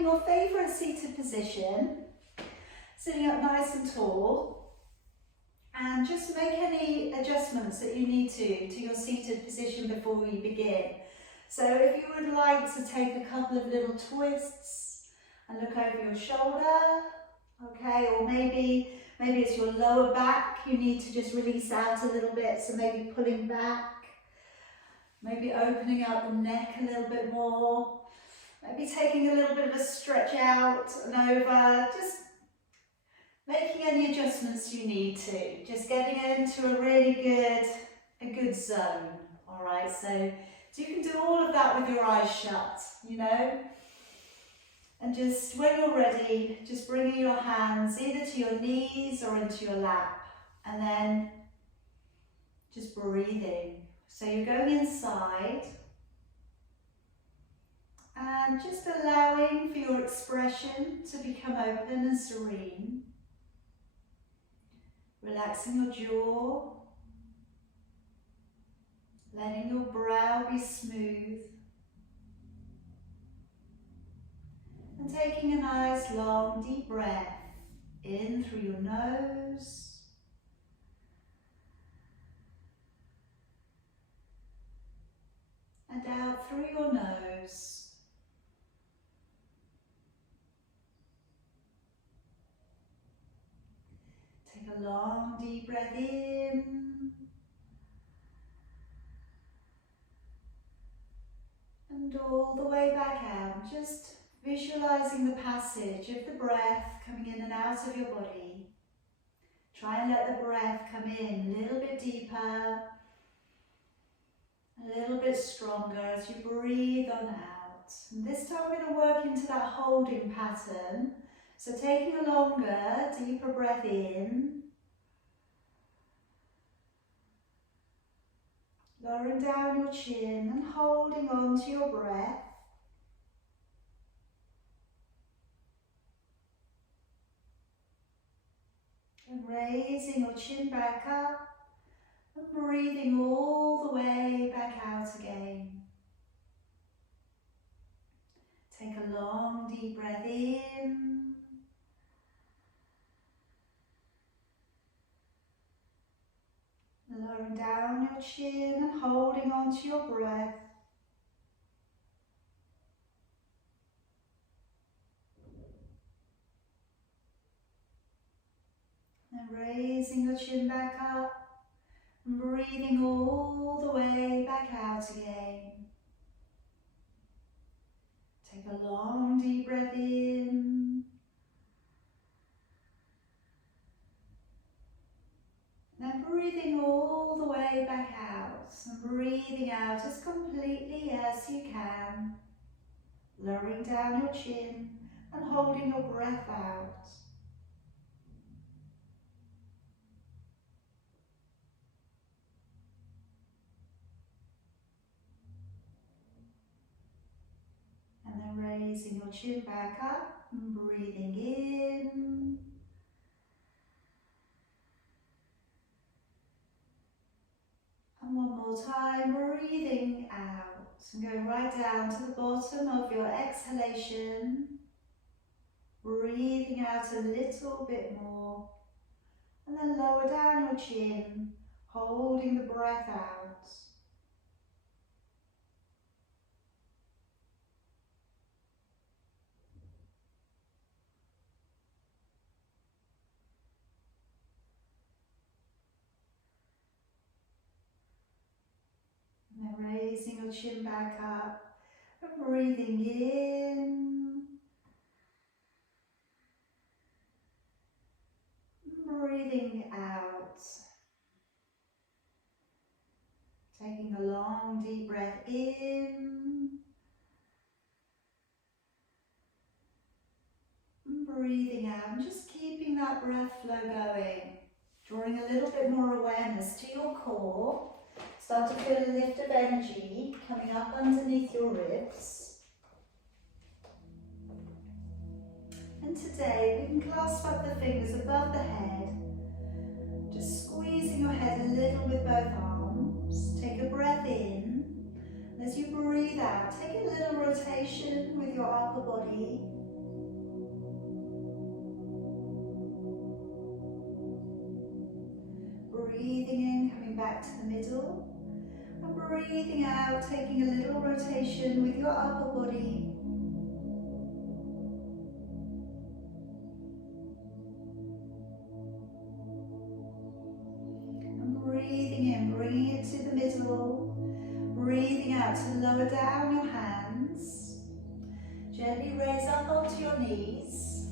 finding your favourite seated position, sitting up nice and tall, and just make any adjustments that you need to your seated position before we begin. So if you would like to take a couple of little twists and look over your shoulder, okay, or maybe it's your lower back you need to just release out a little bit, so maybe pulling back, maybe opening up the neck a little bit more, maybe taking a little bit of a stretch out and over, just making any adjustments you need to, just getting into a really good zone, all right? So you can do all of that with your eyes shut, you know? And just when you're ready, just bringing your hands either to your knees or into your lap, and then just breathing. So you're going inside and just allowing for your expression to become open and serene. Relaxing your jaw, letting your brow be smooth, and taking a nice long deep breath in through your nose and out through your nose. Take a long deep breath in and all the way back out, just visualizing the passage of the breath coming in and out of your body. Try and let the breath come in a little bit deeper, a little bit stronger as you breathe on out. And this time we're going to work into that holding pattern. So taking a longer, deeper breath in, lowering down your chin and holding on to your breath. And raising your chin back up and breathing all the way back out again. Take a long deep breath in. Lowering down your chin and holding on to your breath. And raising your chin back up and breathing all the way back out again. Take a long deep breath in. Then breathing all the way back out and breathing out as completely as you can. Lowering down your chin and holding your breath out. And then raising your chin back up and breathing in. And one more time, breathing out. And go right down to the bottom of your exhalation. Breathing out a little bit more. And then lower down your chin, holding the breath out. And then raising your chin back up and breathing in. Breathing out. Taking a long deep breath in. And breathing out. And just keeping that breath flow going. Drawing a little bit more awareness to your core. Start to feel a lift of energy coming up underneath your ribs. And today we can clasp up the fingers above the head, just squeezing your head a little with both arms. Take a breath in, and as you breathe out, take a little rotation with your upper body, breathing in, coming back to the middle. And breathing out, taking a little rotation with your upper body. And breathing in, bringing it to the middle. Breathing out to lower down your hands. Gently raise up onto your knees.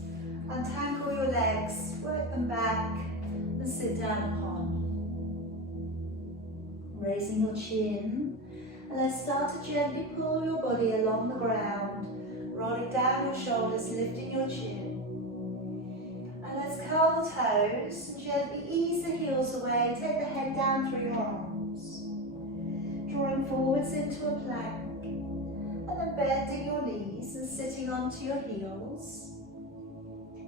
Untangle your legs, work them back, and sit down upon. Raising your chin, and let's start to gently pull your body along the ground, rolling down your shoulders, lifting your chin. And let's curl the toes, and gently ease the heels away, take the head down through your arms. Drawing forwards into a plank, and then bending your knees and sitting onto your heels.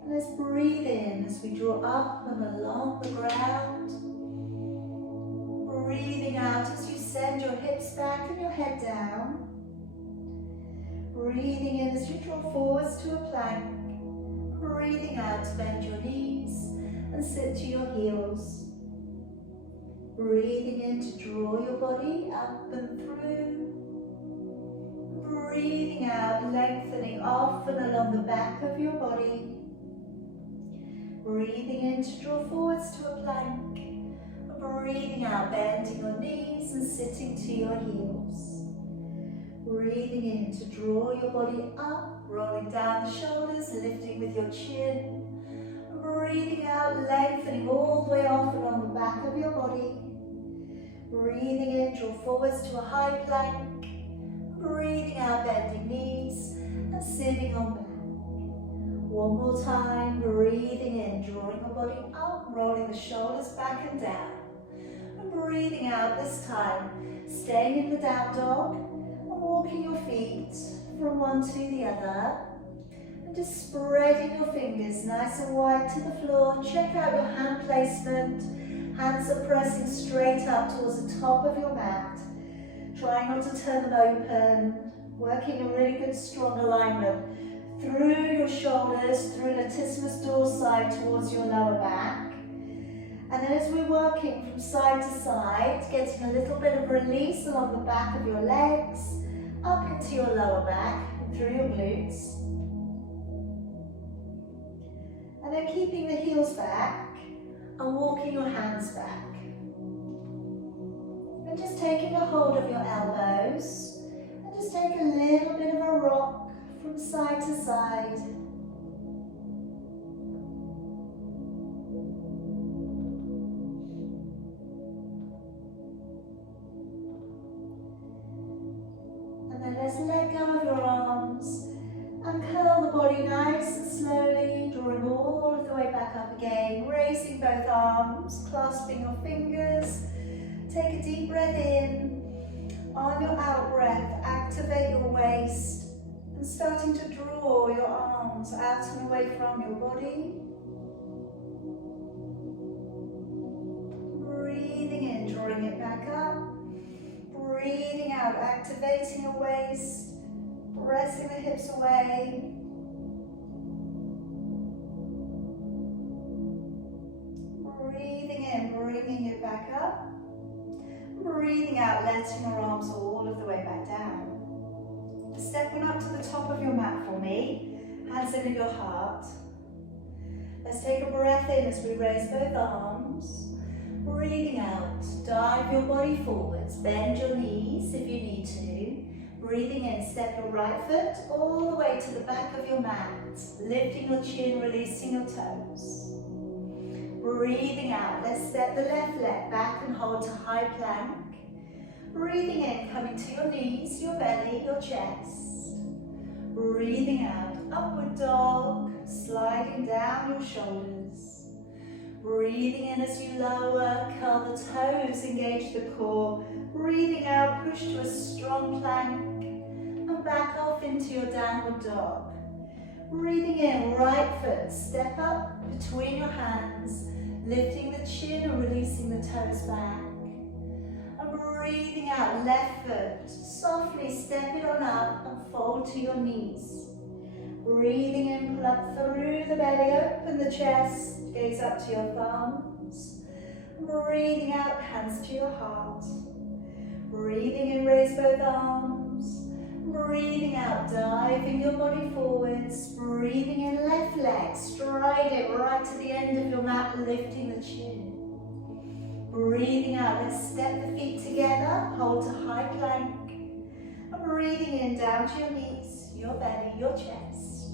And let's breathe in as we draw up and along the ground. Breathing out as you send your hips back and your head down. Breathing in as you draw forwards to a plank. Breathing out to bend your knees and sit to your heels. Breathing in to draw your body up and through. Breathing out, lengthening off and along the back of your body. Breathing in to draw forwards to a plank. Breathing out, bending your knees and sitting to your heels. Breathing in to draw your body up, rolling down the shoulders, lifting with your chin. Breathing out, lengthening all the way off along the back of your body. Breathing in, draw forwards to a high plank. Breathing out, bending knees and sitting on back. One more time, breathing in, drawing your body up, rolling the shoulders back and down. And breathing out this time, staying in the down dog and walking your feet from one to the other. And just spreading your fingers nice and wide to the floor. Check out your hand placement. Hands are pressing straight up towards the top of your mat. Try not to turn them open. Working a really good strong alignment through your shoulders, through latissimus dorsi towards your lower back. And then as we're working from side to side, getting a little bit of release along the back of your legs, up into your lower back, and through your glutes. And then keeping the heels back and walking your hands back. And just taking a hold of your elbows, and just take a little bit of a rock from side to side. And then let's let go of your arms and curl the body nice and slowly, drawing all of the way back up again, raising both arms, clasping your fingers. Take a deep breath in. On your out breath, activate your waist. And starting to draw your arms out and away from your body. Breathing in, drawing it back up. Breathing out, activating your waist. Pressing the hips away. Breathing in, bringing it back up. Breathing out, letting your arms all of the way back down. Stepping up to the top of your mat for me, hands into your heart. Let's take a breath in as we raise both arms. Breathing out, dive your body forwards, bend your knees if you need to. Breathing in, step your right foot all the way to the back of your mat, lifting your chin, releasing your toes. Breathing out, let's step the left leg back and hold to high plank. Breathing in, coming to your knees, your belly, your chest. Breathing out, upward dog, sliding down your shoulders. Breathing in as you lower, curl the toes, engage the core. Breathing out, push to a strong plank and back off into your downward dog. Breathing in, right foot, step up between your hands, lifting the chin and releasing the toes back. Breathing out, left foot, softly step it on up and fold to your knees. Breathing in, pull up through the belly, open the chest, gaze up to your thumbs. Breathing out, hands to your heart. Breathing in, raise both arms. Breathing out, diving your body forwards. Breathing in, left leg, stride it right to the end of your mat, lifting the chin. Breathing out, let's step the feet together, hold to high plank. And breathing in, down to your knees, your belly, your chest.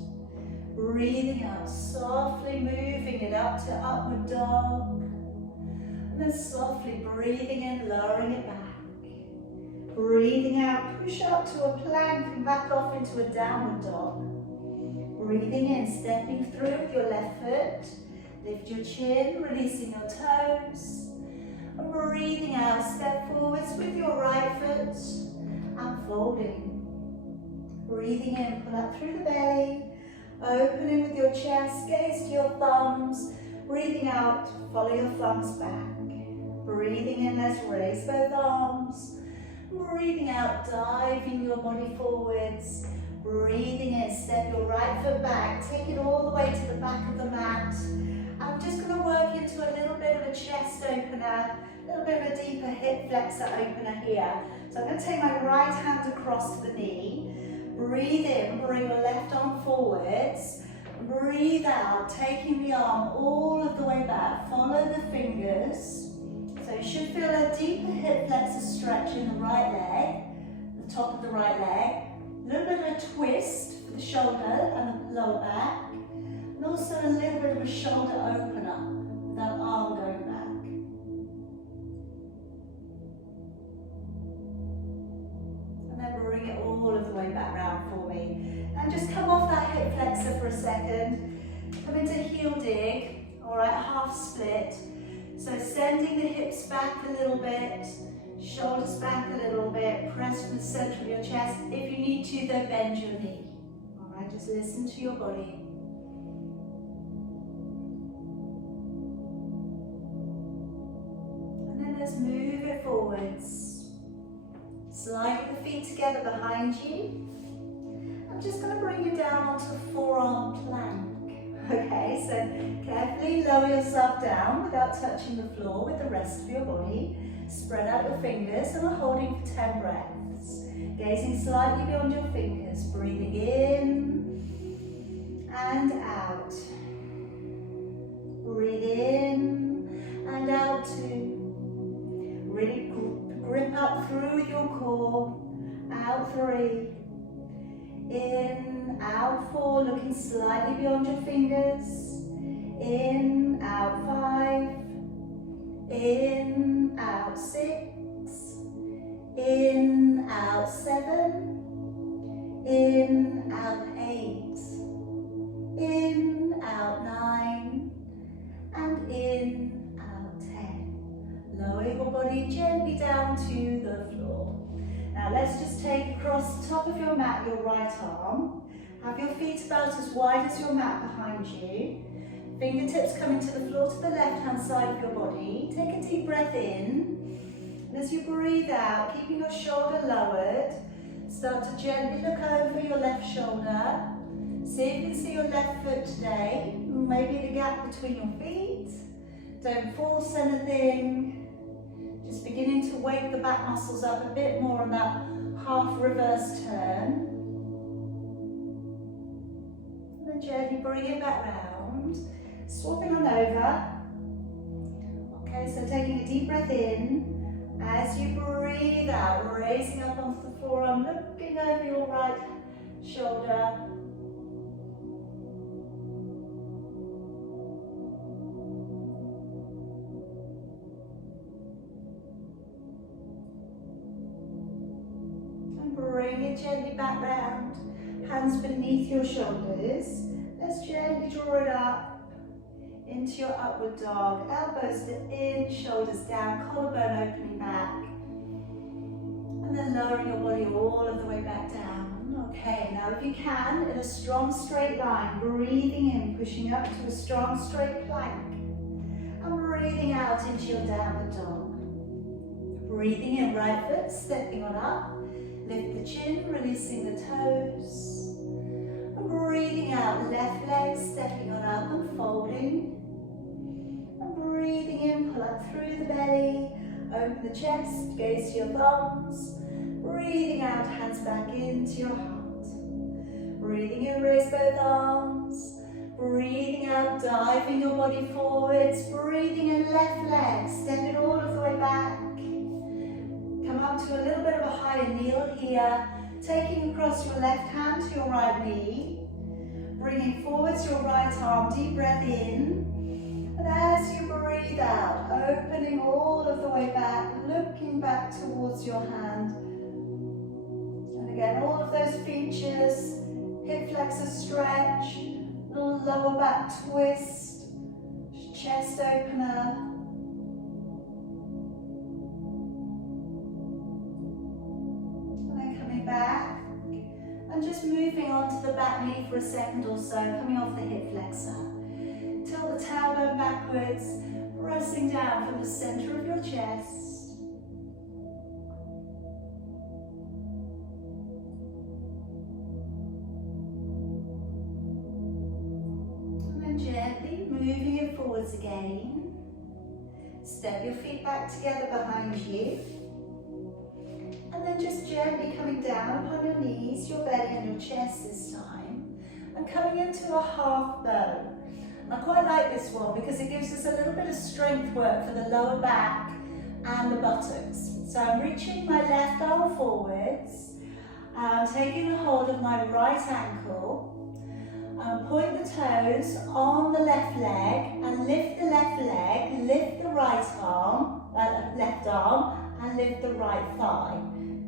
Breathing out, softly moving it up to upward dog. And then softly breathing in, lowering it back. Breathing out, push up to a plank and back off into a downward dog. Breathing in, stepping through with your left foot. Lift your chin, releasing your toes. And breathing out, step forwards with your right foot and folding. Breathing in, pull up through the belly. Opening with your chest, gaze to your thumbs. Breathing out, follow your thumbs back. Breathing in, let's raise both arms. Breathing out, diving your body forwards. Breathing in, step your right foot back. Take it all the way to the back of the mat. I'm just going to work into a little bit of a chest opener, a little bit of a deeper hip flexor opener here. So I'm going to take my right hand across to the knee. Breathe in, bring your left arm forwards. Breathe out, taking the arm all of the way back. Follow the fingers. So you should feel a deeper hip flexor stretch in the right leg, the top of the right leg. A little bit of a twist for the shoulder and the lower back. And also a little bit of a shoulder opener with that arm going back. And then bring it all of the way back round for me. And just come off that hip flexor for a second. Come into heel dig, all right, half split. So sending the hips back a little bit, shoulders back a little bit, press from the center of your chest. If you need to, though, bend your knee. All right, just listen to your body. And then let's move it forwards. Slide the feet together behind you. I'm just going to bring you down onto the forearm plank. Okay, so carefully lower yourself down without touching the floor with the rest of your body. Spread out your fingers and we're holding for 10 breaths. Gazing slightly beyond your fingers, breathing in and out. Breathe in and out 2. Really grip up through your core. Out 3. In, out 4, looking slightly beyond your fingers. In, out 5. In, out 6. In, out 7. In, out 8. In, out 9. And in, out 10. Lower your body gently down to the floor. Now let's just take across the top of your mat your right arm. Have your feet about as wide as your mat behind you. Fingertips coming to the floor to the left-hand side of your body. Take a deep breath in. And as you breathe out, keeping your shoulder lowered, start to gently look over your left shoulder. See if you can see your left foot today. Maybe the gap between your feet. Don't force anything. Just beginning to wake the back muscles up a bit more on that half reverse turn. And then gently bring it back round. Swapping on over. Okay, so taking a deep breath in. As you breathe out, raising up onto the forearm, looking over your right shoulder. Bring it gently back round, hands beneath your shoulders. Let's gently draw it up into your upward dog. Elbows in, shoulders down, collarbone opening back. And then lowering your body all of the way back down. Okay, now if you can, in a strong straight line, breathing in, pushing up to a strong straight plank. And breathing out into your downward dog. Breathing in, right foot, stepping on up. Lift the chin, releasing the toes. And breathing out, left leg stepping on up and folding. And breathing breathing in, pull up through the belly, open the chest, gaze to your thumbs. Breathing out, hands back into your heart. Breathing in, raise both arms. Breathing out, diving your body forwards. Breathing in, left leg, step it all of the way back. Come up to a little bit of a higher kneel here. Taking across your left hand to your right knee. Bringing forwards your right arm, deep breath in. And as you breathe out, opening all of the way back, looking back towards your hand. And again, all of those features, hip flexor stretch, little lower back twist, chest opener. And then coming back, and just moving onto the back knee for a second or so, coming off the hip flexor. Tilt the tailbone backwards, pressing down from the center of your chest. And then gently moving it forwards again. Step your feet back together behind you. And then just gently coming down upon your knees, your belly and your chest this time. And coming into a half bow. I quite like this one because it gives us a little bit of strength work for the lower back and the buttocks. So I'm reaching my left arm forwards, taking a hold of my right ankle, point the toes on the left leg and lift the left leg, lift the right arm, left arm and lift the right thigh.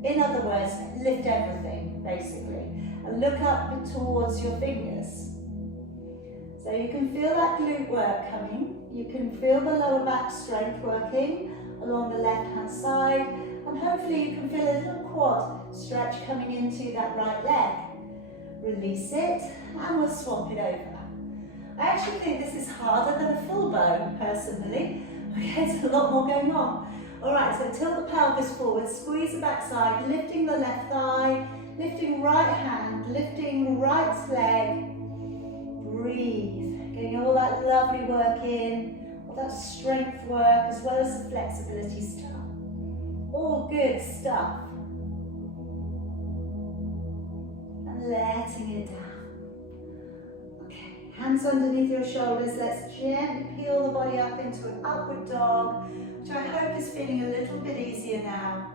In other words, lift everything basically and look up towards your fingers. So you can feel that glute work coming, you can feel the lower back strength working along the left hand side, and hopefully you can feel a little quad stretch coming into that right leg. Release it and we'll swap it over. I actually think this is harder than a full bow personally. Okay, there's a lot more going on. Alright, so tilt the pelvis forward, squeeze the back side, lifting the left thigh, lifting right hand, lifting right leg. Breathe, getting all that lovely work in, all that strength work as well as the flexibility stuff. All good stuff. And letting it down. Okay, hands underneath your shoulders. Let's gently peel the body up into an upward dog, which I hope is feeling a little bit easier now.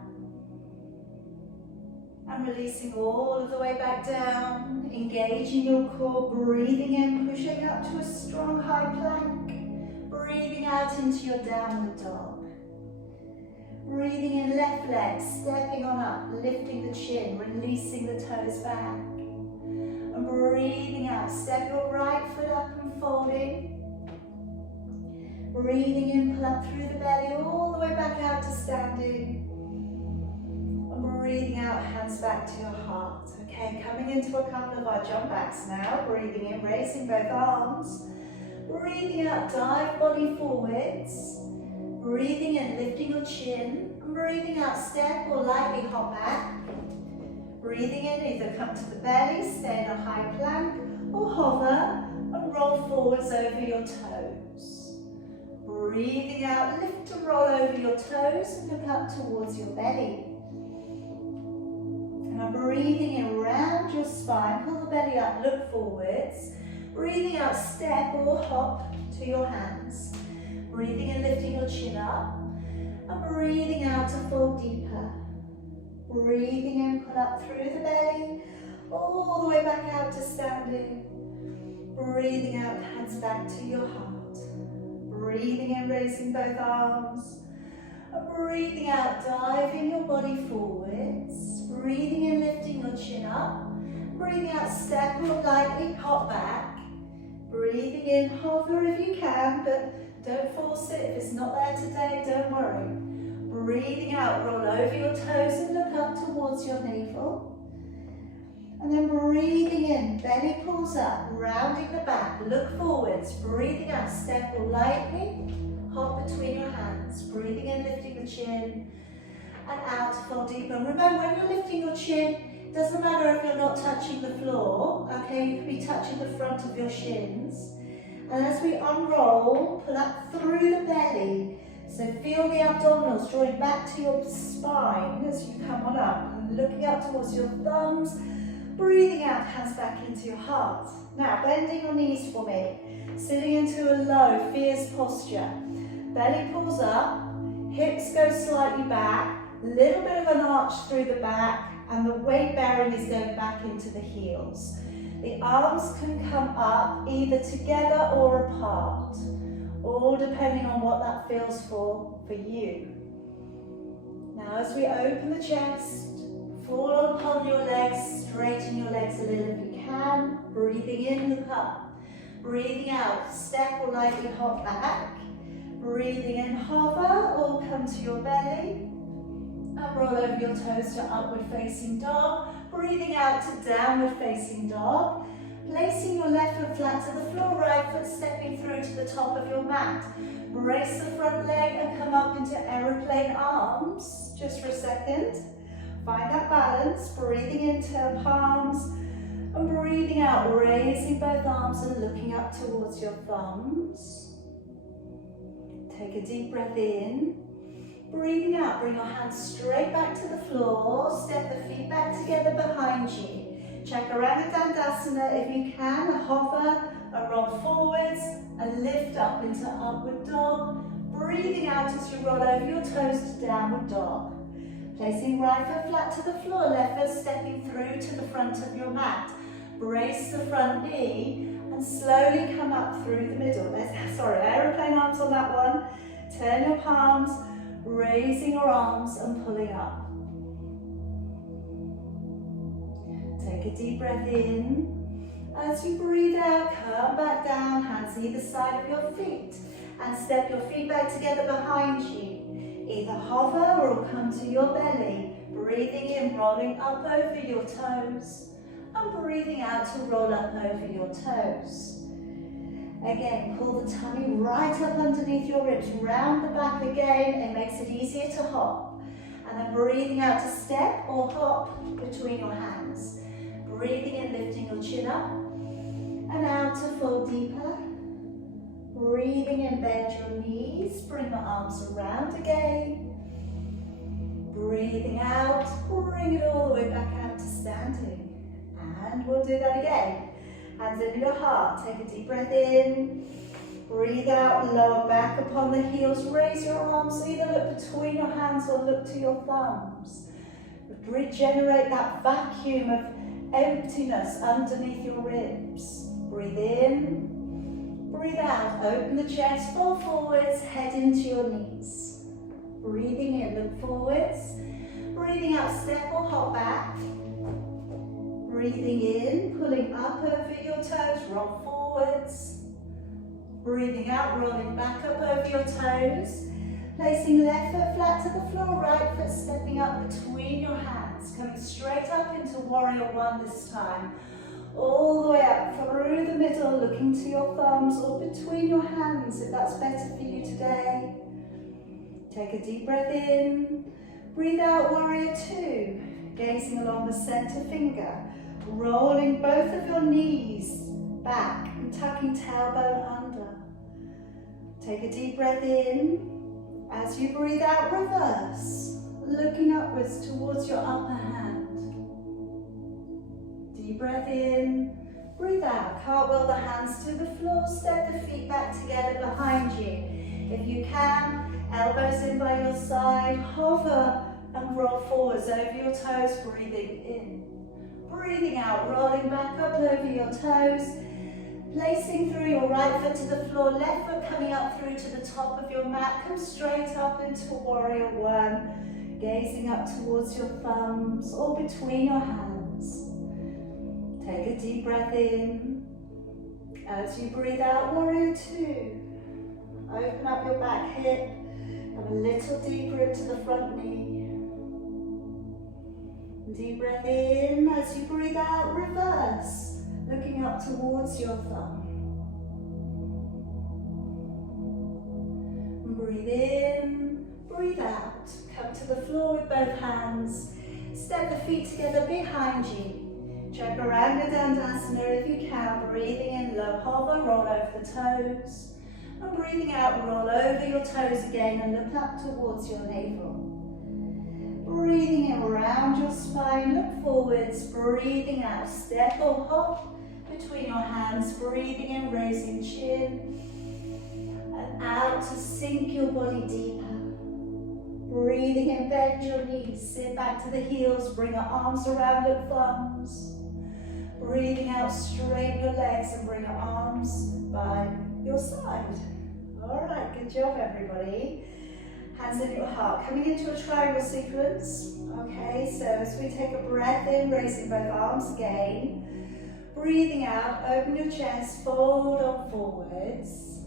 And releasing all of the way back down, engaging your core, breathing in, pushing up to a strong high plank, breathing out into your downward dog. Breathing in, left leg, stepping on up, lifting the chin, releasing the toes back. And breathing out, step your right foot up and folding. Breathing in, pull up through the belly, all the way back out to standing. Breathing out, hands back to your heart. Okay, coming into a couple of our jump backs now. Breathing in, raising both arms. Breathing out, dive body forwards. Breathing in, lifting your chin. Breathing out, step or lightly hop back. Breathing in, either come to the belly, stay in a high plank, or hover and roll forwards over your toes. Breathing out, lift to roll over your toes and look up towards your belly. Breathing in, round your spine, pull the belly up, look forwards. Breathing out, step or hop to your hands. Breathing in, lifting your chin up. And breathing out to fold deeper. Breathing in, pull up through the belly, all the way back out to standing. Breathing out, hands back to your heart. Breathing in, raising both arms. Breathing out, diving your body forwards. Breathing in, lifting your chin up. Breathing out, step or lightly hop back. Breathing in, hover if you can, but don't force it. If it's not there today, don't worry. Breathing out, roll over your toes and look up towards your navel. And then breathing in, belly pulls up, rounding the back, look forwards. Breathing out, step or lightly hop between your hands. Breathing in, lifting the chin, and out, fold deeper. And remember, when you're lifting your chin, it doesn't matter if you're not touching the floor, okay? You can be touching the front of your shins. And as we unroll, pull up through the belly. So feel the abdominals drawing back to your spine as you come on up. And looking up towards your thumbs, breathing out, hands back into your heart. Now, bending your knees for me. Sitting into a low, fierce posture. Belly pulls up, hips go slightly back, little bit of an arch through the back, and the weight bearing is going back into the heels. The arms can come up either together or apart, all depending on what that feels for you. Now as we open the chest, fall upon your legs, straighten your legs a little if you can, breathing in, look up. Breathing out, step or lightly hop back. Breathing in, hover or come to your belly. And roll over your toes to upward facing dog. Breathing out to downward facing dog. Placing your left foot flat to the floor, right foot stepping through to the top of your mat. Brace the front leg and come up into aeroplane arms. Just for a second. Find that balance, breathing into palms and breathing out, raising both arms and looking up towards your thumbs. Take a deep breath in. Breathing out, bring your hands straight back to the floor. Step the feet back together behind you. Chaturanga Dandasana if you can. Hover and roll forwards and lift up into upward dog. Breathing out as you roll over your toes to downward dog. Placing right foot flat to the floor, left foot stepping through to the front of your mat. Brace the front knee and slowly come up through the middle. Aeroplane arms on that one. Turn your palms, raising your arms and pulling up. Take a deep breath in. As you breathe out, come back down, hands either side of your feet. And step your feet back together behind you. Either hover or come to your belly. Breathing in, rolling up over your toes. And breathing out to roll up over your toes. Again, pull the tummy right up underneath your ribs, round the back again. It makes it easier to hop. And then breathing out to step or hop between your hands. Breathing in, lifting your chin up. And out to fall deeper. Breathing in, bend your knees, bring your arms around again. Breathing out, bring it all the way back out to standing. And we'll do that again. Hands into your heart, take a deep breath in. Breathe out, lower back upon the heels, raise your arms, either look between your hands or look to your thumbs. Regenerate that vacuum of emptiness underneath your ribs. Breathe in, breathe out, open the chest, fall forwards, head into your knees. Breathing in, look forwards. Breathing out, step or hop back. Breathing in, pulling up over your toes, roll forwards. Breathing out, rolling back up over your toes. Placing left foot flat to the floor, right foot stepping up between your hands. Coming straight up into warrior one this time. All the way up through the middle, looking to your thumbs or between your hands if that's better for you today. Take a deep breath in. Breathe out, warrior two. Gazing along the center finger. Rolling both of your knees back and tucking tailbone under. Take a deep breath in. As you breathe out, reverse. Looking upwards towards your upper hand. Deep breath in. Breathe out. Cartwheel the hands to the floor. Step the feet back together behind you. If you can, elbows in by your side. Hover and roll forwards over your toes. Breathing in. Breathing out, rolling back up over your toes, placing through your right foot to the floor, left foot coming up through to the top of your mat. Come straight up into warrior one, gazing up towards your thumbs or between your hands. Take a deep breath in. As you breathe out, warrior two. Open up your back hip, come a little deeper into the front knee. Deep breath in. As you breathe out, reverse, looking up towards your thumb. Breathe in, breathe out. Come to the floor with both hands. Step the feet together behind you. Chaturanga Dandasana if you can, breathing in, low hover, roll over the toes. And breathing out, roll over your toes again and look up towards your navel. Breathing in around your spine, look forwards, breathing out, step or hop between your hands, breathing in, raising chin, and out to sink your body deeper. Breathing in, bend your knees, sit back to the heels, bring your arms around your thumbs. Breathing out, straighten your legs and bring your arms by your side. All right, good job everybody. Hands in your heart, coming into a triangle sequence. Okay, so as we take a breath in, raising both arms again. Breathing out, open your chest, fold on forwards.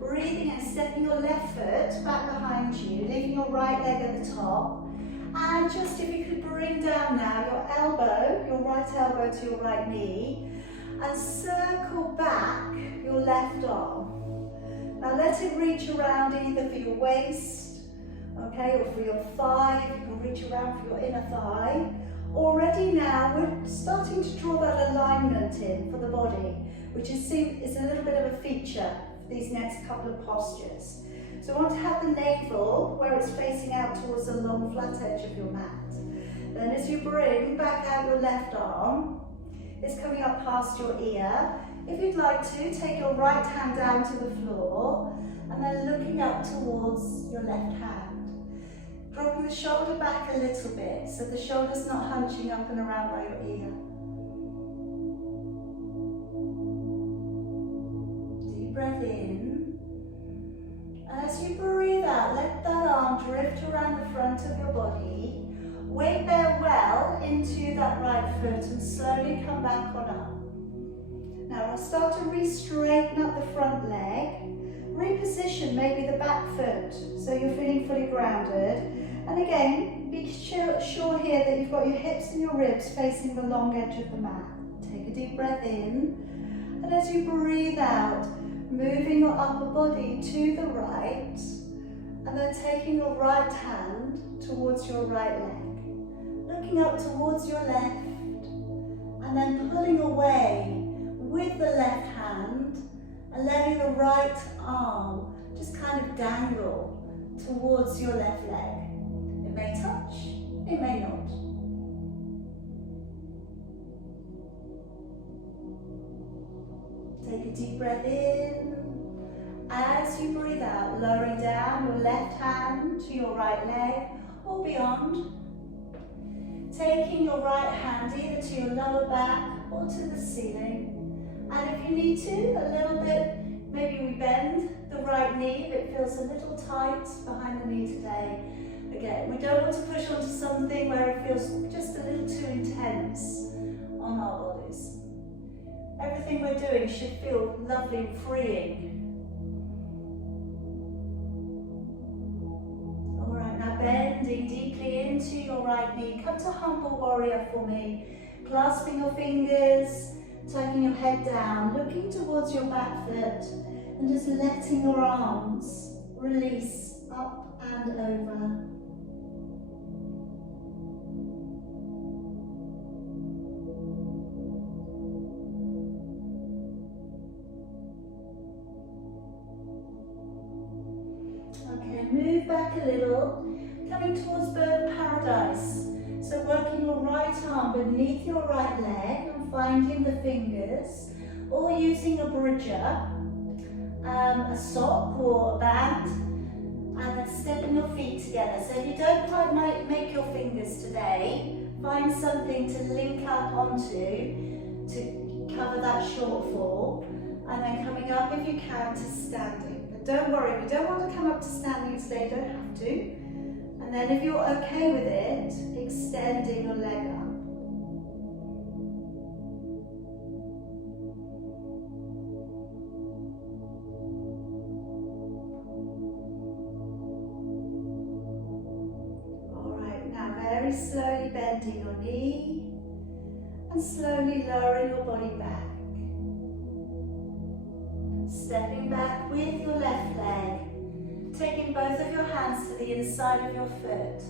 Breathing in, stepping your left foot back behind you, leaving your right leg at the top. And just if you could bring down now your elbow, your right elbow to your right knee, and circle back your left arm. Now let it reach around either for your waist, okay, or for your thigh. You can reach around for your inner thigh. Already now we're starting to draw that alignment in for the body, which is a little bit of a feature for these next couple of postures. So I want to have the navel where it's facing out towards the long flat edge of your mat. Then as you bring back out your left arm, it's coming up past your ear. If you'd like to, take your right hand down to the floor and then looking up towards your left hand. Dropping the shoulder back a little bit so the shoulder's not hunching up and around by your ear. Deep breath in. As you breathe out, let that arm drift around the front of your body. Weight bear well into that right foot and slowly come back on up. Now we'll start to re-straighten up the front leg. Reposition maybe the back foot so you're feeling fully grounded. And again, be sure here that you've got your hips and your ribs facing the long edge of the mat. Take a deep breath in. And as you breathe out, moving your upper body to the right, and then taking your right hand towards your right leg. Looking up towards your left, and then pulling away with the left hand, and letting the right arm just kind of dangle towards your left leg. It may touch, it may not. Take a deep breath in. As you breathe out, lowering down your left hand to your right leg or beyond. Taking your right hand either to your lower back or to the ceiling. And if you need to, a little bit, maybe we bend the right knee if it feels a little tight behind the knee today. Again, we don't want to push onto something where it feels just a little too intense on our bodies. Everything we're doing should feel lovely and freeing. All right, now bending deeply into your right knee. Come to humble warrior for me. Clasping your fingers, tucking your head down, looking towards your back foot, and just letting your arms release up and over. Move back a little, coming towards bird paradise. So working your right arm beneath your right leg and finding the fingers, or using a bridger, a sock or a band, and then stepping your feet together. So if you don't quite make your fingers today, find something to link up onto to cover that shortfall, and then coming up if you can to standing. Don't worry, if you don't want to come up to standing today, you don't have to. And then if you're okay with it, extending your leg up. All right, now very slowly bending your knee and slowly lowering your body back. Stepping back with your left leg, taking both of your hands to the inside of your foot.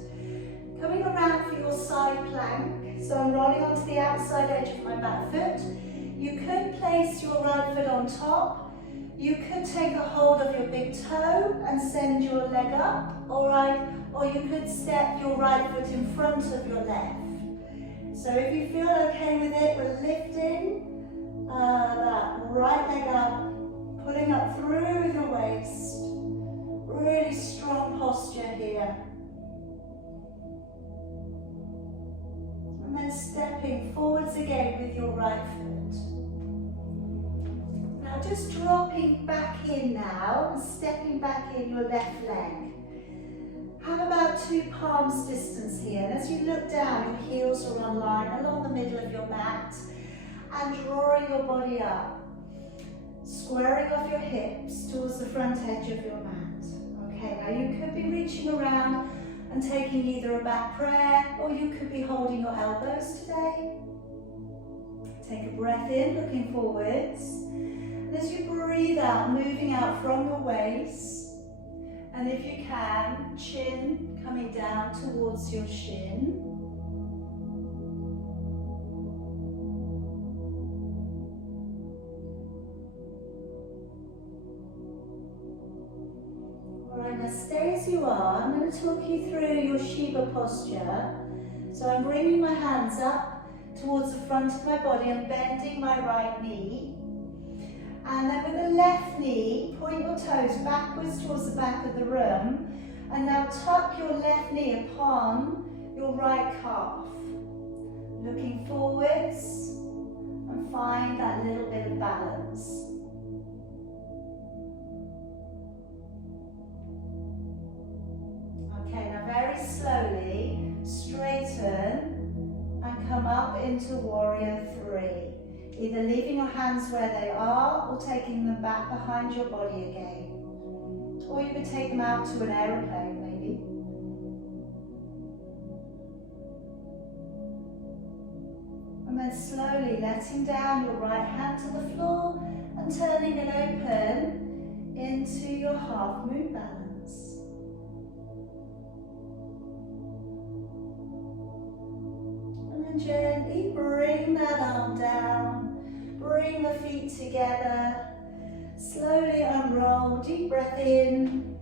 Coming around for your side plank, So I'm rolling onto the outside edge of my back foot. You could place your right foot on top. You could take a hold of your big toe and send your leg up, all right? Or you could step your right foot in front of your left. So if you feel okay with it, we're lifting that right leg up, pulling up through your waist. Really strong posture here. And then stepping forwards again with your right foot. Now just dropping back in now and stepping back in your left leg. Have about 2 palms distance here. And as you look down, your heels are on line along the middle of your mat and drawing your body up. Squaring off your hips towards the front edge of your mat. Okay, now you could be reaching around and taking either a back prayer or you could be holding your elbows today. Take a breath in, looking forwards. And as you breathe out, moving out from your waist. And if you can, chin coming down towards your shin. Alright, now stay as you are. I'm going to talk you through your Shiva Posture. So I'm bringing my hands up towards the front of my body and bending my right knee. And then with the left knee, point your toes backwards towards the back of the room. And now tuck your left knee upon your right calf. Looking forwards and find that little bit of balance. Okay, now very slowly, straighten and come up into Warrior 3. Either leaving your hands where they are or taking them back behind your body again. Or you could take them out to an aeroplane maybe. And then slowly letting down your right hand to the floor and turning it open into your half moon balance. And then gently bring that arm down. Bring the feet together, slowly unroll, deep breath in,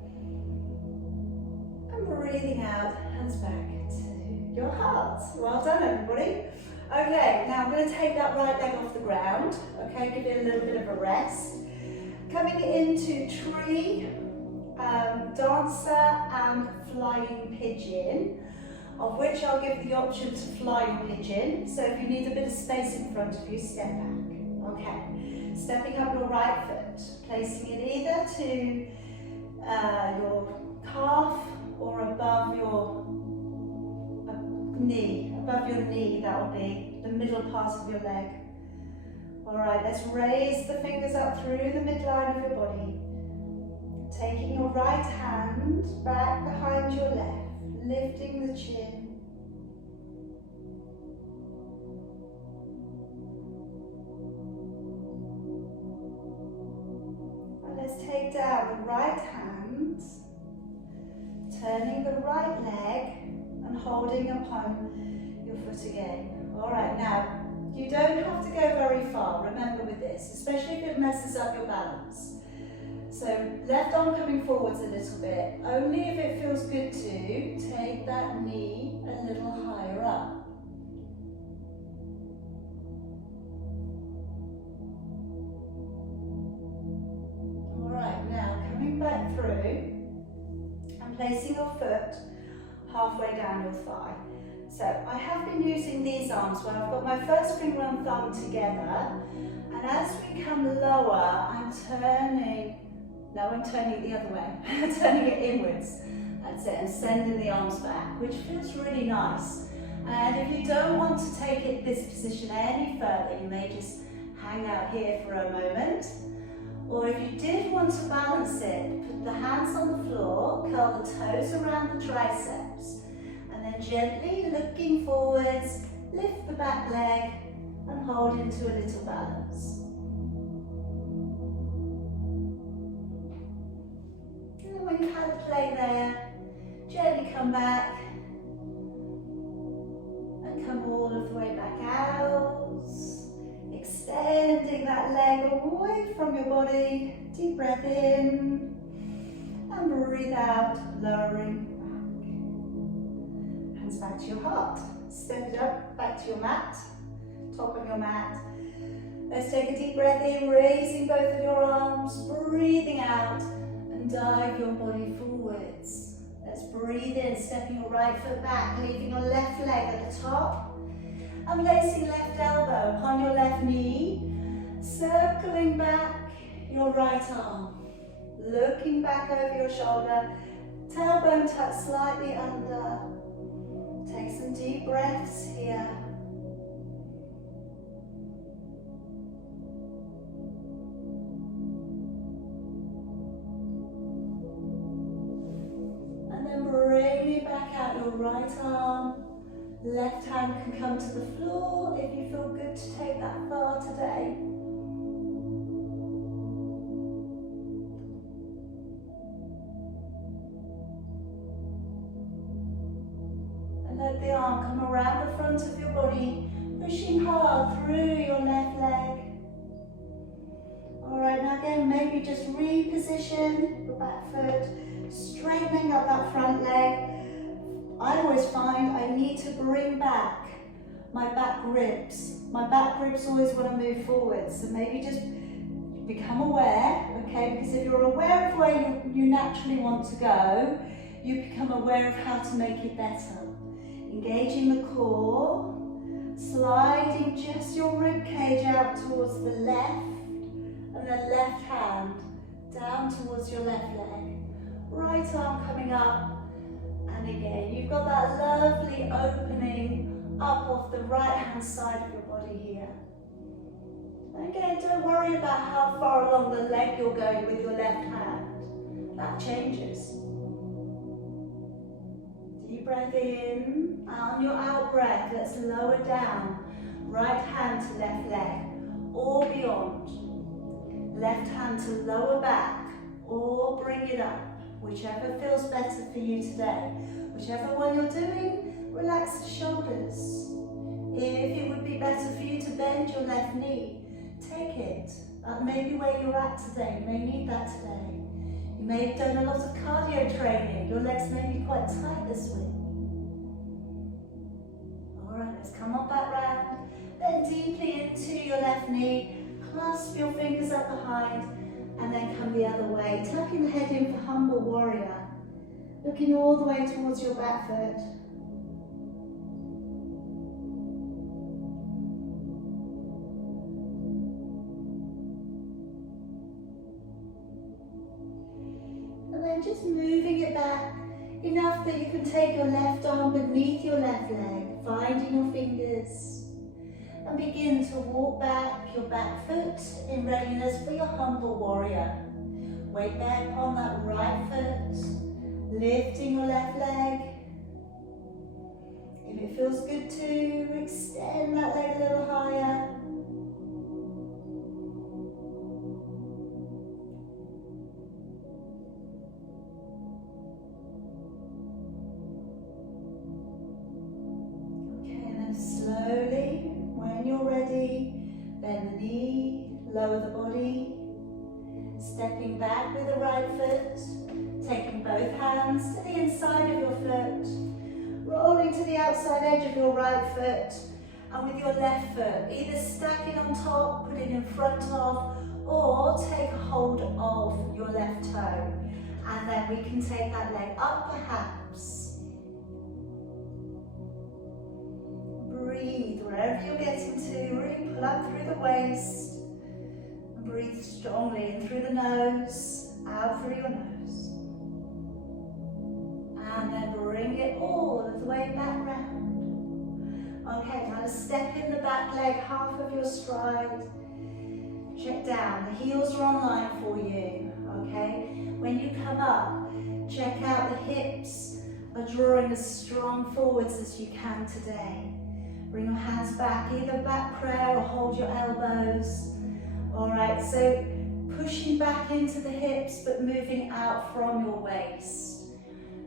and breathing out, hands back to your heart. Well done everybody. Okay, now I'm going to take that right leg off the ground, okay, give it a little bit of a rest. Coming into tree, dancer and flying pigeon, of which I'll give the option to flying pigeon, so if you need a bit of space in front of you, step back. Okay, stepping up your right foot, placing it either to your calf or above your knee. Above your knee, that will be the middle part of your leg. Alright, let's raise the fingers up through the midline of your body. Taking your right hand back behind your left, lifting the chin. Let's take down the right hand, turning the right leg and holding upon your foot again. Alright, now you don't have to go very far, remember with this, especially if it messes up your balance. So left arm coming forwards a little bit, only if it feels good to take that knee a little higher up. Back through and placing your foot halfway down your thigh. So I have been using these arms where I've got my first finger and thumb together, and as we come lower, I'm turning the other way, turning it inwards. That's it, and sending the arms back, which feels really nice. And if you don't want to take this position any further, you may just hang out here for a moment. Or if you did want to balance it, put the hands on the floor, curl the toes around the triceps, and then gently looking forwards, lift the back leg and hold into a little balance. And when you've had a play there, gently come back and come all all of the way back out. Extending that leg away from your body. Deep breath in. And breathe out, lowering back. Hands back to your heart. Step it up, back to your mat. Top of your mat. Let's take a deep breath in, raising both of your arms, breathing out, and dive your body forwards. Let's breathe in, stepping your right foot back, leaving your left leg at the top, and placing left elbow upon your left knee, circling back your right arm, looking back over your shoulder, tailbone tucked slightly under. Take some deep breaths here. Bring it back out your right arm. Left hand can come to the floor if you feel good to take that far today. And let the arm come around the front of your body, pushing hard through your left leg. Alright, now again, maybe just reposition your back foot, straightening up that front leg. I always find I need to bring back my back ribs. My back ribs always want to move forward, so maybe just become aware, okay? Because if you're aware of where you naturally want to go, you become aware of how to make it better. Engaging the core, sliding just your rib cage out towards the left, and then left hand down towards your left leg. Right arm coming up, and again, you've got that lovely opening up off the right hand side of your body here. And again, don't worry about how far along the leg you're going with your left hand. That changes. Deep breath in, on your out breath, let's lower down. Right hand to left leg, or beyond. Left hand to lower back, or bring it up. Whichever feels better for you today. Whichever one you're doing, relax the shoulders. If it would be better for you to bend your left knee, take it. That may be where you're at today. You may need that today. You may have done a lot of cardio training. Your legs may be quite tight this week. Alright, let's come on back round. Bend deeply into your left knee. Clasp your fingers up behind. And then come the other way, tucking the head in for humble warrior, looking all the way towards your back foot. And then just moving it back, enough that you can take your left arm beneath your left leg, finding your fingers. And begin to walk back your back foot in readiness for your humble warrior. Weight there upon that right foot, lifting your left leg. If it feels good to extend that leg a little higher. Okay, and then slowly, when you're ready, bend the knee, lower the body, stepping back with the right foot, taking both hands to the inside of your foot, rolling to the outside edge of your right foot, and with your left foot, either stack it on top, put it in front of, or take a hold of your left toe. And then we can take that leg up perhaps. Breathe wherever you're getting to, really pull up through the waist. And breathe strongly in through the nose, out through your nose. And then bring it all the way back round. Okay, now step in the back leg, half of your stride. Check down, the heels are online for you, okay? When you come up, check out the hips are drawing as strong forwards as you can today. Bring your hands back, either back prayer or hold your elbows. All right, so pushing back into the hips, but moving out from your waist.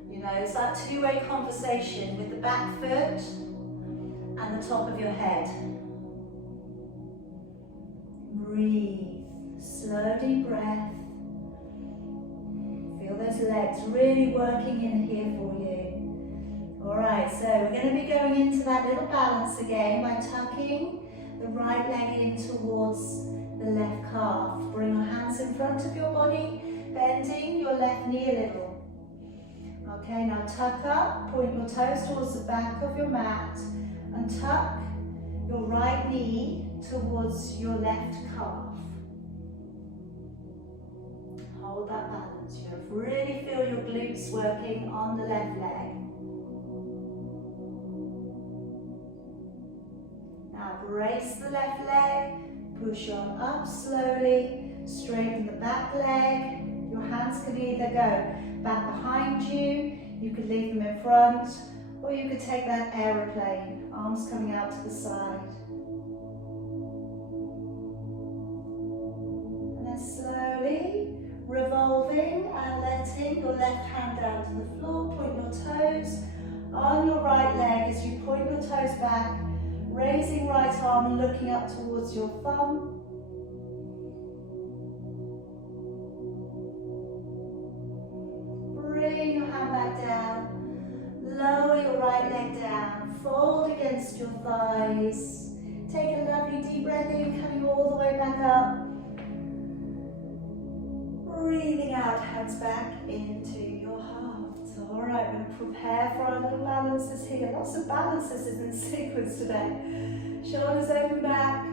You know, it's that two-way conversation with the back foot and the top of your head. Breathe, slow deep breath. Feel those legs really working in here for you. Alright, so we're going to be going into that little balance again by tucking the right leg in towards the left calf. Bring your hands in front of your body, bending your left knee a little. Okay, now tuck up, point your toes towards the back of your mat and tuck your right knee towards your left calf. Hold that balance. You really feel your glutes working on the left leg. Now brace the left leg, push on up slowly, straighten the back leg. Your hands can either go back behind you, you could leave them in front, or you could take that aeroplane, arms coming out to the side. And then slowly revolving and letting your left hand down to the floor, point your toes on your right leg as you point your toes back, raising right arm, looking up towards your thumb. Bring your hand back down, lower your right leg down, fold against your thighs. Take a lovely deep breath in, coming all the way back up. Breathing out, hands back into your heart. Alright, we're going to prepare for our little balances here. Lots of balances in sequence today. Shoulders open back.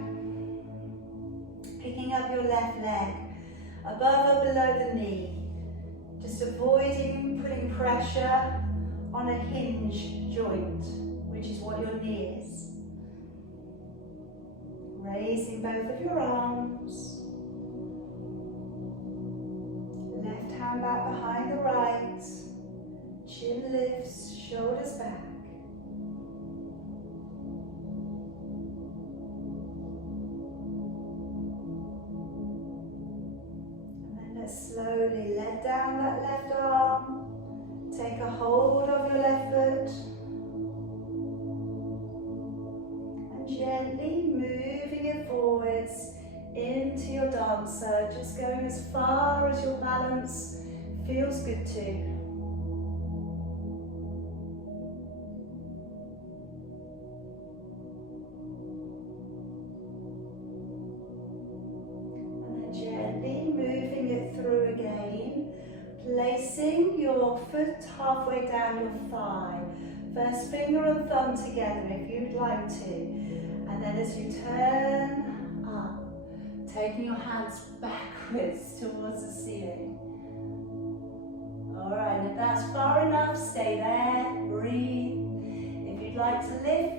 Picking up your left leg, above or below the knee. Just avoiding putting pressure on a hinge joint, which is what your knee is. Raising both of your arms. Left hand back behind the right. Chin lifts, shoulders back. Slowly let down that left arm, take a hold of your left foot and gently moving it forwards into your dancer, just going as far as your balance feels good to. Placing your foot halfway down your thigh. First finger and thumb together if you'd like to. And then as you turn up, taking your hands backwards towards the ceiling. Alright, and if that's far enough, stay there, breathe. If you'd like to lift,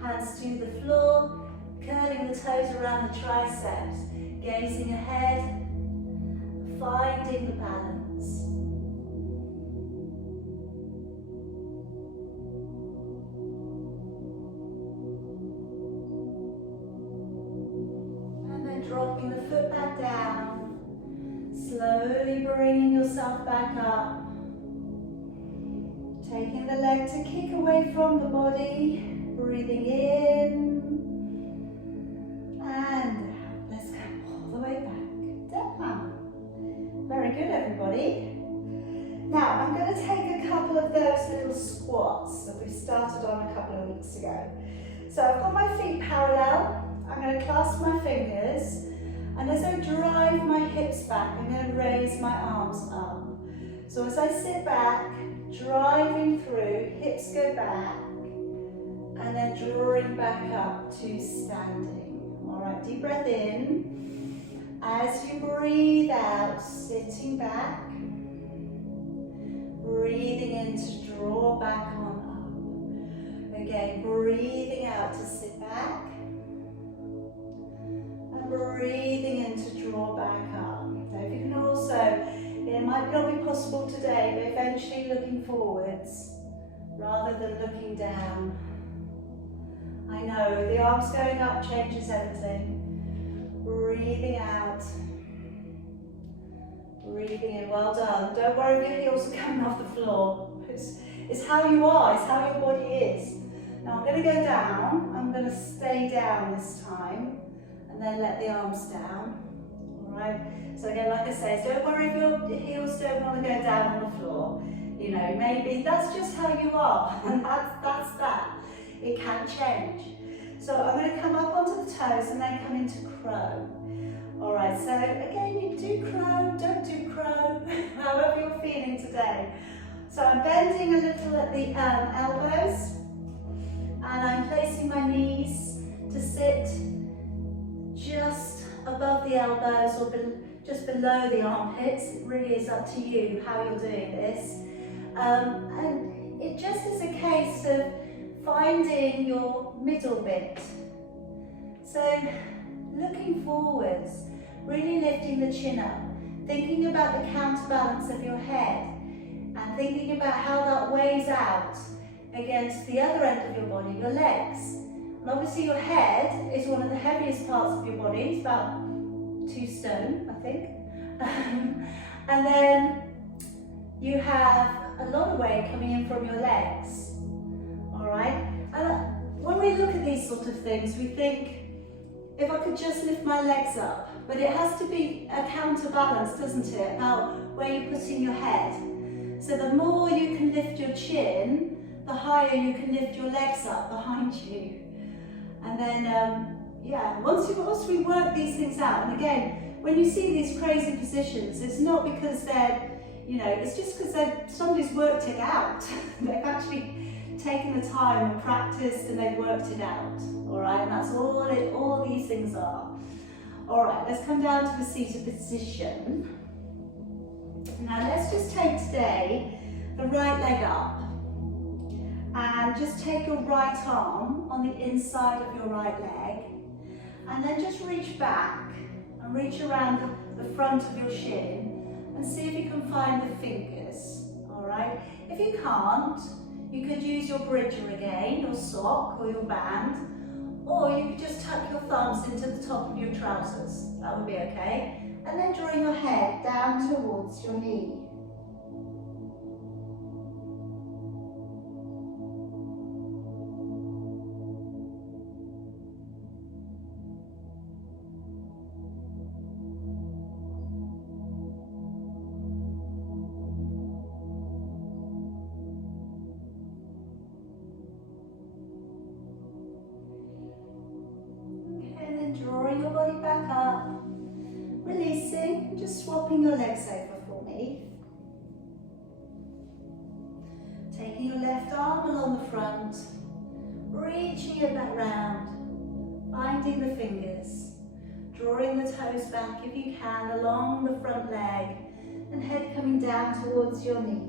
hands to the floor, curling the toes around the triceps, gazing ahead, finding the balance. Dropping the foot back down, slowly bringing yourself back up, taking the leg to kick away from the body, breathing in and out. Let's go all the way back down. Very good, everybody. Now I'm going to take a couple of those little squats that we started on a couple of weeks ago. So I've got my feet parallel. I'm going to clasp my fingers, and as I drive my hips back, I'm going to raise my arms up. So as I sit back, driving through, hips go back, and then drawing back up to standing. All right, deep breath in. As you breathe out, sitting back, breathing in to draw back on up. Again, breathing out to sit back. Breathing in to draw back up. So if you can also, it might not be possible today, but eventually looking forwards rather than looking down. I know, the arms going up changes everything. Breathing out. Breathing in, well done. Don't worry if your heels are coming off the floor. It's how you are, it's how your body is. Now I'm going to go down. I'm going to stay down this time and then let the arms down. All right. So again, like I say, don't worry if your heels don't want to go down on the floor. You know, maybe that's just how you are, and that's that. It can change. So I'm going to come up onto the toes and then come into crow. All right. So again, you do crow, don't do crow, however you're feeling today. So I'm bending a little at the elbows, and I'm placing my knees to sit just above the elbows or just below the armpits. It really is up to you how you're doing this. And it just is a case of finding your middle bit. So looking forwards, really lifting the chin up, thinking about the counterbalance of your head, and thinking about how that weighs out against the other end of your body, your legs. And obviously your head is one of the heaviest parts of your body. It's about 2 stone, I think. And then you have a lot of weight coming in from your legs. All right? And when we look at these sort of things, we think, if I could just lift my legs up, but it has to be a counterbalance, doesn't it, about where you're putting your head. So the more you can lift your chin, the higher you can lift your legs up behind you. And then, yeah, once we work these things out, and again, when you see these crazy positions, it's not because they're, you know, it's just because somebody's worked it out. They've actually taken the time and practiced and they've worked it out. All right, and that's all these things are. All right, let's come down to the seated position. Now let's just take today the right leg up and just take your right arm on the inside of your right leg, and then just reach back and reach around the front of your shin and see if you can find the fingers. All right, if you can't, you could use your bridger again, your sock or your band, or you could just tuck your thumbs into the top of your trousers. That would be okay. And then drawing your head down towards your knee. Okay, then drawing your body back up. Releasing, just swapping your legs over for me. Taking your left arm along the front, reaching it back round, finding the fingers, drawing the toes back if you can along the front leg, and head coming down towards your knee.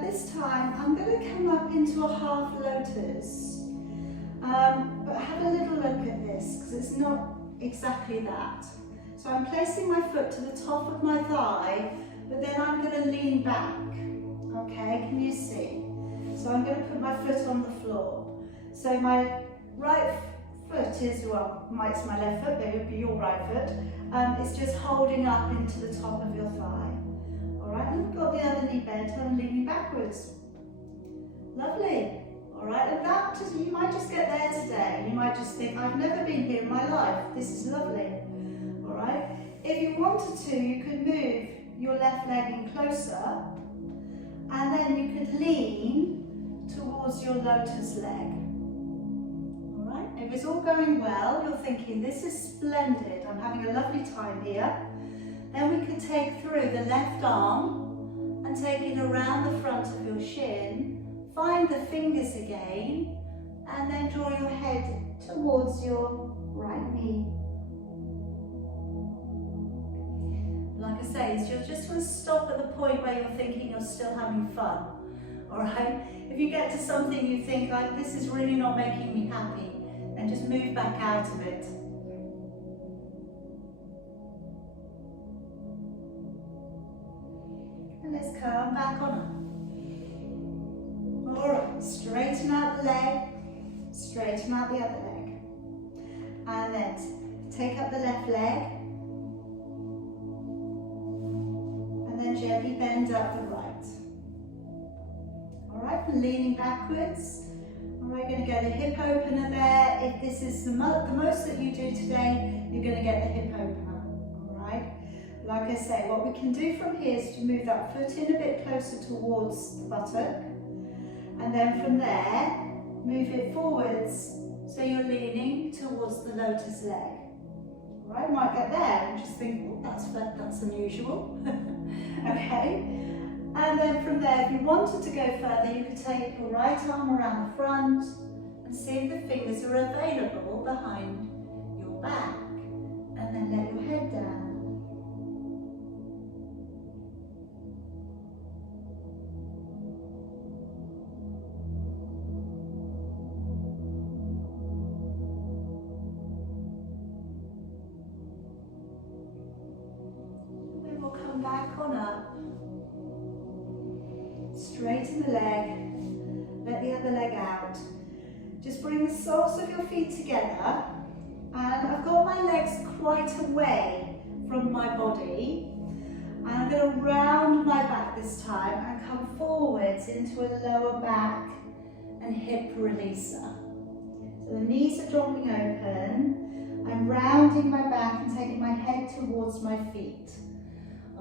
This time I'm going to come up into a half lotus, but have a little look at this because it's not exactly that. So I'm placing my foot to the top of my thigh, but then I'm going to lean back. Okay, can you see? So I'm going to put my foot on the floor. So my right foot is, well, it's my left foot, but it would be your right foot. It's just holding up into the top of your thigh. Alright, and we've got the other knee bent and leaning backwards. Lovely. Alright, and that just, you might just get there today. You might just think, I've never been here in my life. This is lovely. Alright, if you wanted to, you could move your left leg in closer, and then you could lean towards your lotus leg. Alright, if it's all going well, you're thinking, this is splendid. I'm having a lovely time here. Then we could take through the left arm and take it around the front of your shin, find the fingers again, and then draw your head towards your right knee. Like I say, you just want to stop at the point where you're thinking you're still having fun. Alright? If you get to something you think, like, this is really not making me happy, then just move back out of it. And let's come back on up. Alright, straighten out the leg, straighten out the other leg. And then take up the left leg. And then gently bend up the right. Alright, leaning backwards. Alright, going to get a hip opener there. If this is the most that you do today, you're going to get the hip opener. Alright, like I say, what we can do from here is to move that foot in a bit closer towards the buttock. And then from there, move it forwards so you're leaning towards the lotus leg. Alright, might get there and just think, oh, that's unusual. Okay. And then from there, if you wanted to go further, you could take your right arm around the front and see if the fingers are available behind your back. And then let your head down. And then we'll come back on up. Straighten the leg, let the other leg out. Just bring the soles of your feet together, and I've got my legs quite away from my body. And I'm going to round my back this time and come forwards into a lower back and hip releaser. So the knees are dropping open, I'm rounding my back and taking my head towards my feet.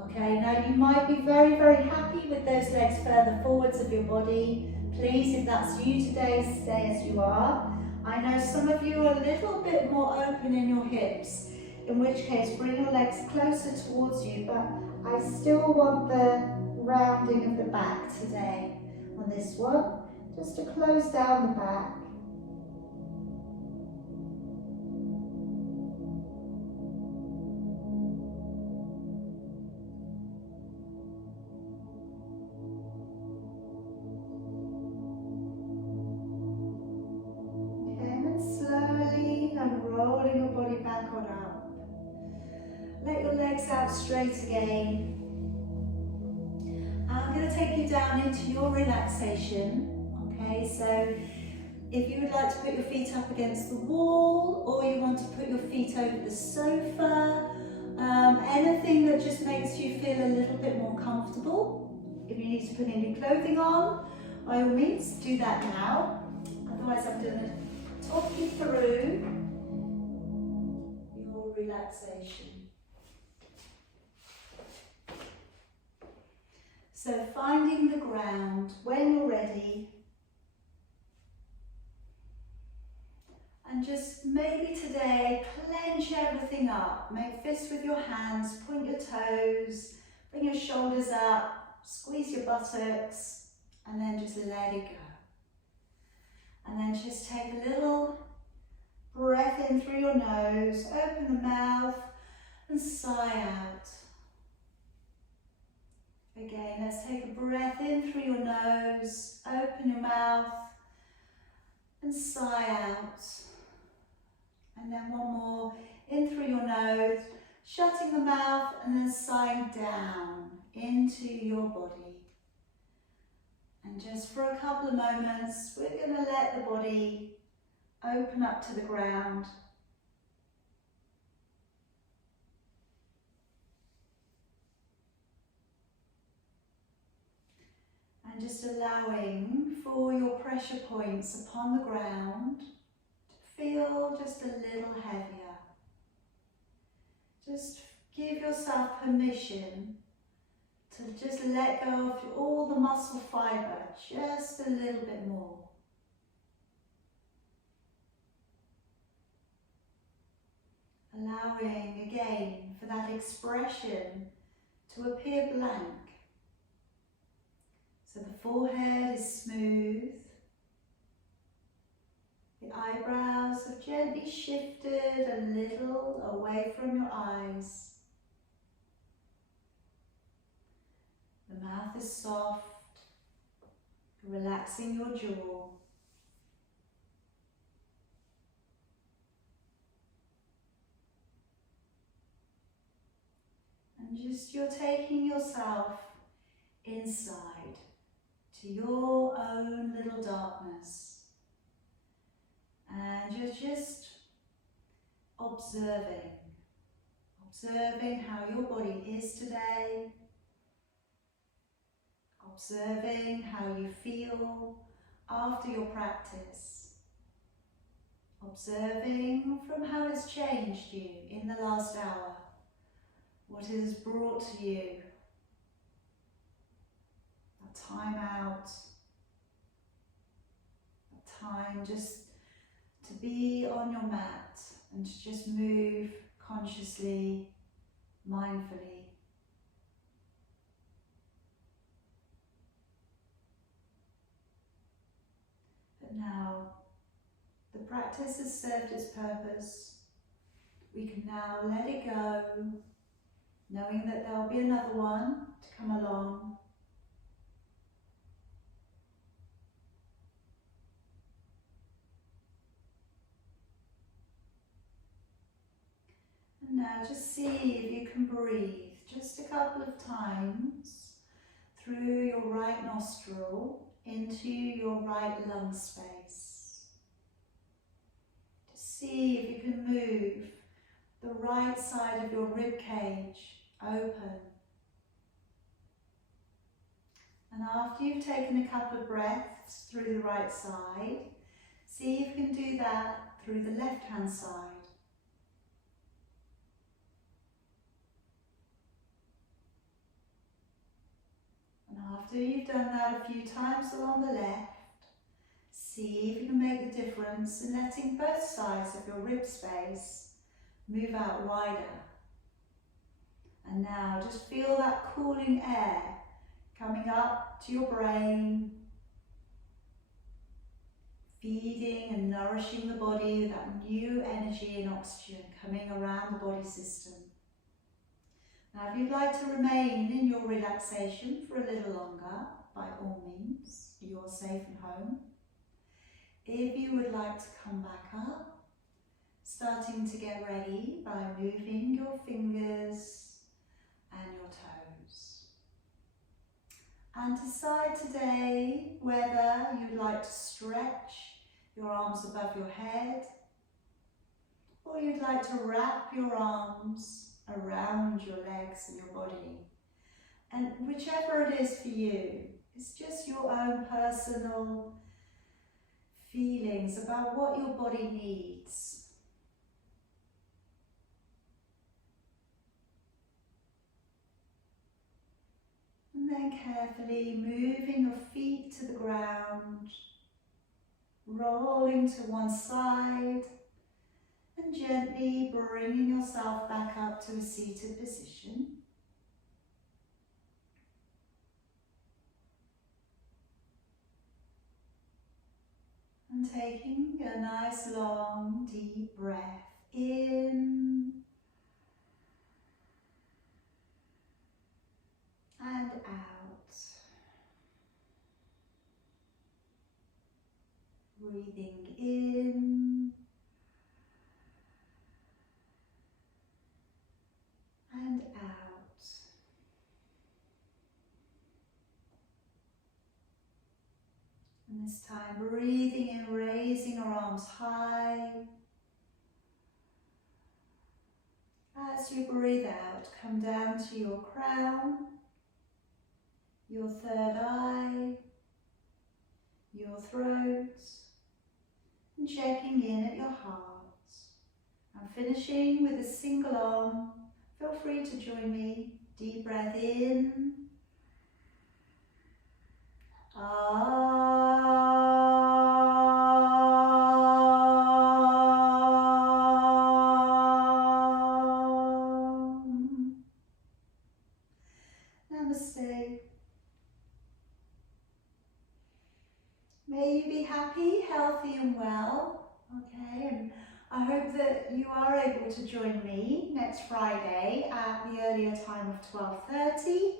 Okay, now you might be very, very happy with those legs further forwards of your body. Please, if that's you today, stay as you are. I know some of you are a little bit more open in your hips, in which case bring your legs closer towards you, but I still want the rounding of the back today on this one, just to close down the back. Rolling your body back on up. Let your legs out straight again. I'm going to take you down into your relaxation. Okay, so if you would like to put your feet up against the wall, or you want to put your feet over the sofa, anything that just makes you feel a little bit more comfortable. If you need to put any clothing on, by all means, do that now. Otherwise, I'm going to talk you through relaxation. So finding the ground when you're ready, and just maybe today clench everything up, make fists with your hands, point your toes, bring your shoulders up, squeeze your buttocks, and then just let it go. And then just take a little breath in through your nose, open the mouth and sigh out. Again, let's take a breath in through your nose, open your mouth and sigh out. And then one more, in through your nose, shutting the mouth and then sighing down into your body. And just for a couple of moments, we're going to let the body open up to the ground. And just allowing for your pressure points upon the ground to feel just a little heavier. Just give yourself permission to just let go of all the muscle fibre just a little bit more. Allowing again for that expression to appear blank. So the forehead is smooth. The eyebrows have gently shifted a little away from your eyes. The mouth is soft, relaxing your jaw. And just you're taking yourself inside to your own little darkness. And you're just observing how your body is today, observing how you feel after your practice, observing from how it's changed you in the last hour, what it has brought to you, a time out, a time just to be on your mat and to just move consciously, mindfully. But now, the practice has served its purpose. We can now let it go, knowing that there will be another one to come along. And now just see if you can breathe just a couple of times through your right nostril into your right lung space. Just see if you can move the right side of your rib cage open. And after you've taken a couple of breaths through the right side, see if you can do that through the left hand side. After you've done that a few times along the left, see if you can make the difference in letting both sides of your rib space move out wider. And now just feel that cooling air coming up to your brain, feeding and nourishing the body with that new energy and oxygen coming around the body system. Now, if you'd like to remain in your relaxation for a little longer, by all means, you're safe and home. If you would like to come back up, starting to get ready by moving your fingers and your toes. And decide today whether you'd like to stretch your arms above your head, or you'd like to wrap your arms around your legs and your body. And whichever it is for you, it's just your own personal feelings about what your body needs. And then carefully moving your feet to the ground, rolling to one side, and gently bringing yourself back up to a seated position. And taking a nice long deep breath in and out. Breathing in and out. And this time breathing in, raising your arms high. As you breathe out, come down to your crown, your third eye, your throat, and checking in at your heart. And finishing with a single arm. Feel free to join me. Deep breath in. Namaste. May you be happy, healthy and well. Okay, and I hope that you are able to join me next Friday at the earlier time of 12:30.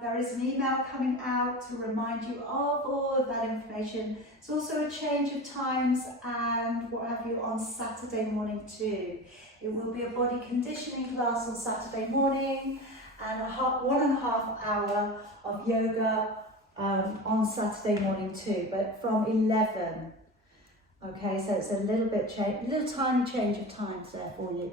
There is an email coming out to remind you of all of that information. It's also a change of times and what have you on Saturday morning too. It will be a body conditioning class on Saturday morning, and 1.5 hours of yoga on Saturday morning too, but from 11. Okay, so it's a little bit change, little tiny change of times there for you.